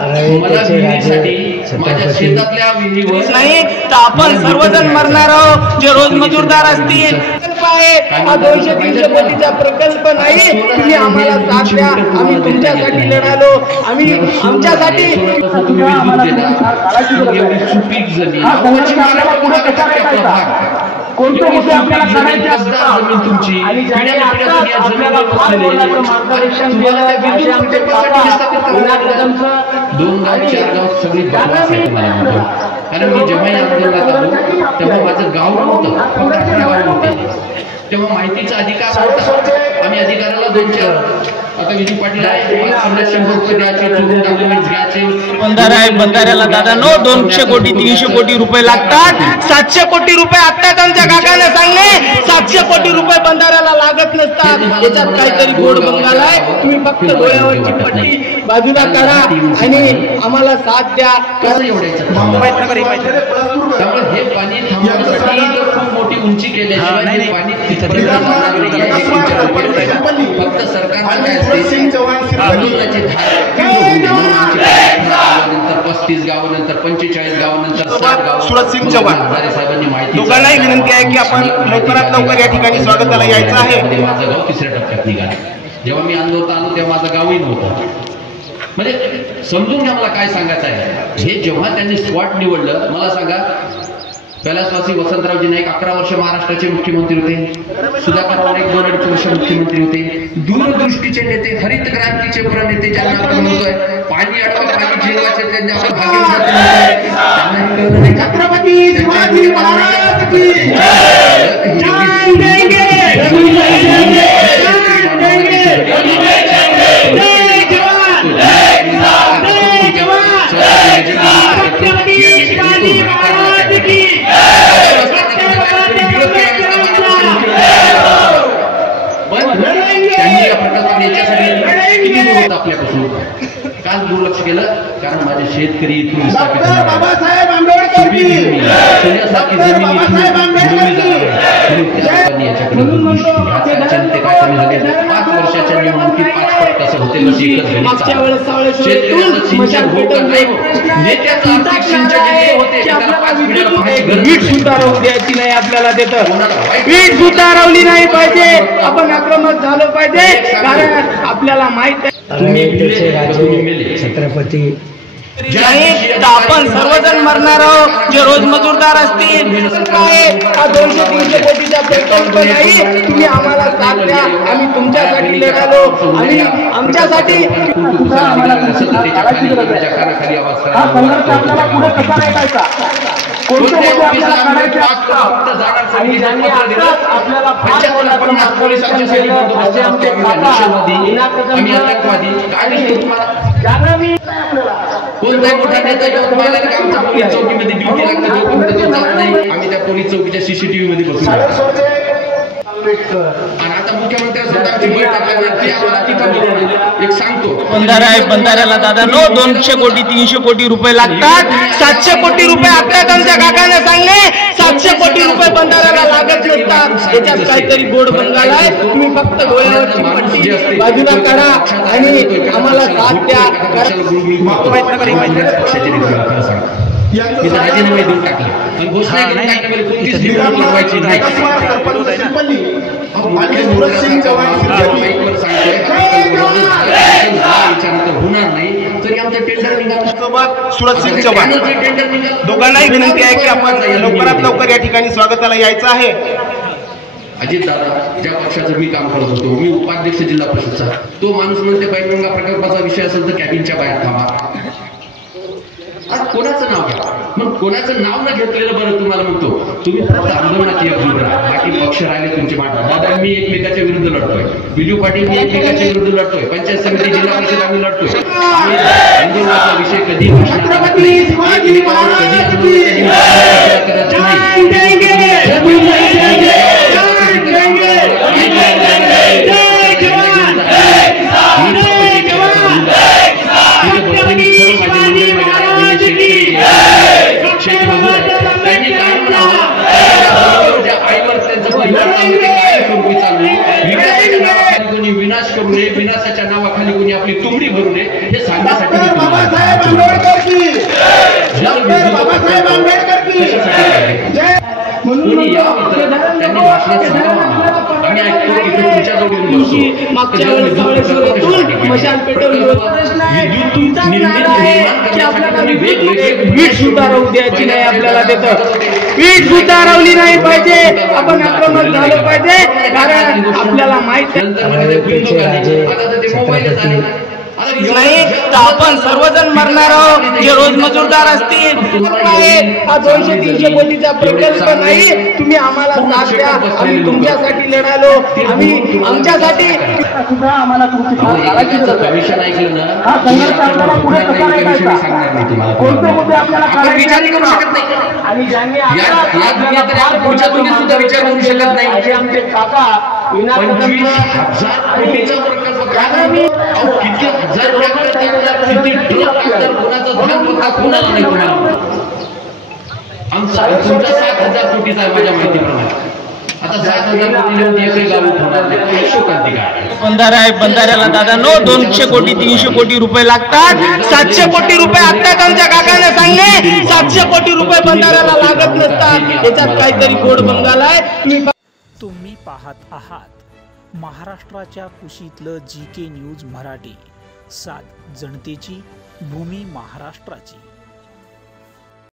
मला विहिरीसाठी माझ्या शेतातल्या विहिरीवर नाही तर आपण सर्वजण मरणार आहोत जे रोज मजूरदार असतील। हा 200-300 कोटीचा प्रकल्प नाही, तुम्ही आम्हाला साथ द्या, आम्ही तुमच्यासाठी लढालो, आम्ही आमच्यासाठी सुपीक जमीन कोणते मुद्दे आपल्याला काढायचे असतात जमीन तुमची आणि आपल्याला फार मोलाचं मार्गदर्शन दोन गाव 4 गाव सगळी बकवास आहे मला। कारण मी जेव्हा या आंदोलनात आलो तेव्हा माझं गाव नव्हतं, फक्त 18 गाव होते। तेव्हा माहितीचा अधिकार होता, आम्ही अधिकाराला 2-4 आता विजू पाटील आहे 100 रुपये द्यायचे, डॉक्युमेंट्स घ्यायचे। बंधारा आहे, बंधाऱ्याला दादा 200 कोटी 300 कोटी रुपये लागतात, 700 कोटी रुपये आत्ताच आमच्या काकाने सांगले 700 कोटी रुपये बंधाऱ्याला लागत नसतात। याच्यात काहीतरी गोड बंगाल आहे, तुम्ही फक्त डोळ्यावरची पट्टी बाजूला काढा आणि आम्हाला साथ द्या। कसं एवढ्याचं त्यामुळे हे पाणी थांबवण्यासाठी खूप मोठी उंची केल्याशिवाय हे पाणी तिथपर्यंत जाणार नाही। फक्त सरकारचं काय आंदोलनाची नंतर 35 गावानंतर 45 गावानंतर 60 गाव सुरज सिंग चव्हाण साहेबांनी माहिती दोघांनाही विनंती आहे की आपण लवकरात लवकर या ठिकाणी स्वागताला यायचं आहे। माझं गाव 3ऱ्या टप्प्यात निघालं, जेव्हा मी आंदोलनात आलो तेव्हा माझं गावही नव्हतं। म्हणजे समजून घ्या मला काय सांगायचं आहे। हे जेव्हा त्यांनी स्पॉट निवडलं, मला सांगा कैलासवासी वसंतरावजी नाईक 11 वर्ष महाराष्ट्राचे मुख्यमंत्री होते, सुधाकर नाईक 2-2.5 वर्ष मुख्यमंत्री होते, दूरदृष्टीचे नेते, हरित क्रांतीचे प्रणेते ज्यांना आपण म्हणतोय, पाणी अडवा पाणी जिरवायचे त्यांनी आपण भाग्यवंत छत्रपती शिवाजी महाराज की आपल्यापासून काल दुर्लक्ष केलं, कारण माझे शेतकरी इथून विस्थापित बाबासाहेब आंबेडकर की सोन्यासारखी जमीन जनते काय कमी झाले 5 वर्षाच्या निवडणुकीत 5 पट कसं होते कशी वीट सुद्धा राहू द्यायची नाही आपल्याला, तिथं वीट सुद्धा रावली नाही पाहिजे, आपण आक्रमक झालं पाहिजे, कारण आपल्याला माहित आहे छत्रपती नाही तर आपण सर्वजण मरणार आहोत जे रोज मजूरदार असतील। हा 200-300 कोटीचा प्रकल्प नाही, तुम्ही आम्हाला साथ द्या, आम्ही तुमच्यासाठी लढालो, आम्ही आमच्यासाठी कोणताही मोठा नेता येऊन आमच्या पोलीस चौकीमध्ये ड्युटी लागते, आम्ही त्या पोलीस चौकीच्या CCTV मध्ये बसून आणि आता मुख्यमंत्र्यांसोबत एक सांगतो बंधारा आहे, बंधाऱ्याला दादा 200 कोटी 300 कोटी रुपये लागतात, 700 कोटी रुपये आत्ताच आमच्या काकाने सांगले 700 कोटी रुपये बंधाऱ्याला लागत नसतात। याच्यात काहीतरी गोड बंगाल आहे, तुम्ही फक्त डोळ्यावरची पट्टी बाजूला काढा आणि आम्हाला साथ द्या। राजीनामे देऊन टाकले आणि घोषणा केली कोणतीच निवडणूक लढवायची नाही। होणार नाही तरी आमचं टेंडर सुरज सिंग चव्हाण दोघांनाही विनंती आहे की आपण लवकरात लवकर या ठिकाणी स्वागताला यायचं आहे। अजित दादा ज्या पक्षाचं मी काम करत होतो, मी उपाध्यक्ष जिल्हा परिषदचा, तो माणूस म्हणते पैनगंगा प्रकल्पाचा विषय असेल तर कॅबिनच्या बाहेर थांबा। आज कोणाचं नाव घ्या, मग कोणाचं नाव न घेतलेलं बरं तुम्हाला म्हणतो, तुम्ही फक्त आंदोलनात एकजूट राहा, बाकी पक्ष राहिले तुमचे मांडा। दादा मी एकमेकाच्या विरुद्ध लढतोय, विजू पाटील मी एकमेकाच्या विरुद्ध लढतोय, पंचायत समिती जिल्हा परिषद आम्ही लढतोय। आंदोलनाचा विषय कधी विनाश करू नये, विनाशाच्या नावाखाली कोणी आपली तुंबडी भरू नये हे सांगण्यासाठी आश्वासन सांगा आम्हाला. आम्ही ऐकतो की इथे तुमच्या जवळ येऊन बसतो. मागच्या वेळेस धवळेश्वरातून मशाल पेटवली प्रश्न आहे तुमचाच नारा आहे की आपल्याला वीट सुद्धा राहू द्यायची नाही. आपल्याला देतं वीट सुद्धा रावली नाही पाहिजे. आपण आक्रमक झालं पाहिजे कारण आपल्याला माहित आहे नाही तर आपण सर्वजण मरणार आहोत. जे रोज मजूरदार असतील हा 200-300 कोटीचा प्रकल्प नाही. तुम्ही आम्हाला साथ द्या. आम्ही तुमच्यासाठी लढालो. आम्ही आमच्यासाठी सुद्धा आम्हाला कमिशन ऐकलं ना कोणते मुद्दे आपल्याला विचार करू शकत नाही. आणि ज्यांनी या दुनियेत पुढच्या तुम्ही सुद्धा विचार करू शकत नाही. असे आमचे काका 25,000 कोटीचा प्रकल्प किती हजार ट्रॅक्टर टाकतात, किती ट्रक टाकतात, कोणाचा धन होता कोणाला नाही कोणाला. आमचा तुमचा 7,000 कोटीचा आहे माझ्या माहितीप्रमाणे. आता 7,000 कोटी लिहून एकही गाव उठवणार नाही. शोकांतिक आहे. बंधारा आहे. बंधाऱ्याला दादा 200 कोटी 300 कोटी रुपये लागतात. 700 कोटी रुपये आत्ताच आमच्या काकाने सांगले 700 कोटी रुपये बंधाऱ्याला लागत नसतात. याच्यात काहीतरी गोड बंगाल आहे. तुम्ही पाहत आहात महाराष्ट्राच्या कुशीतलं GK न्यूज मराठी. सात जनतेची भूमी महाराष्ट्राची.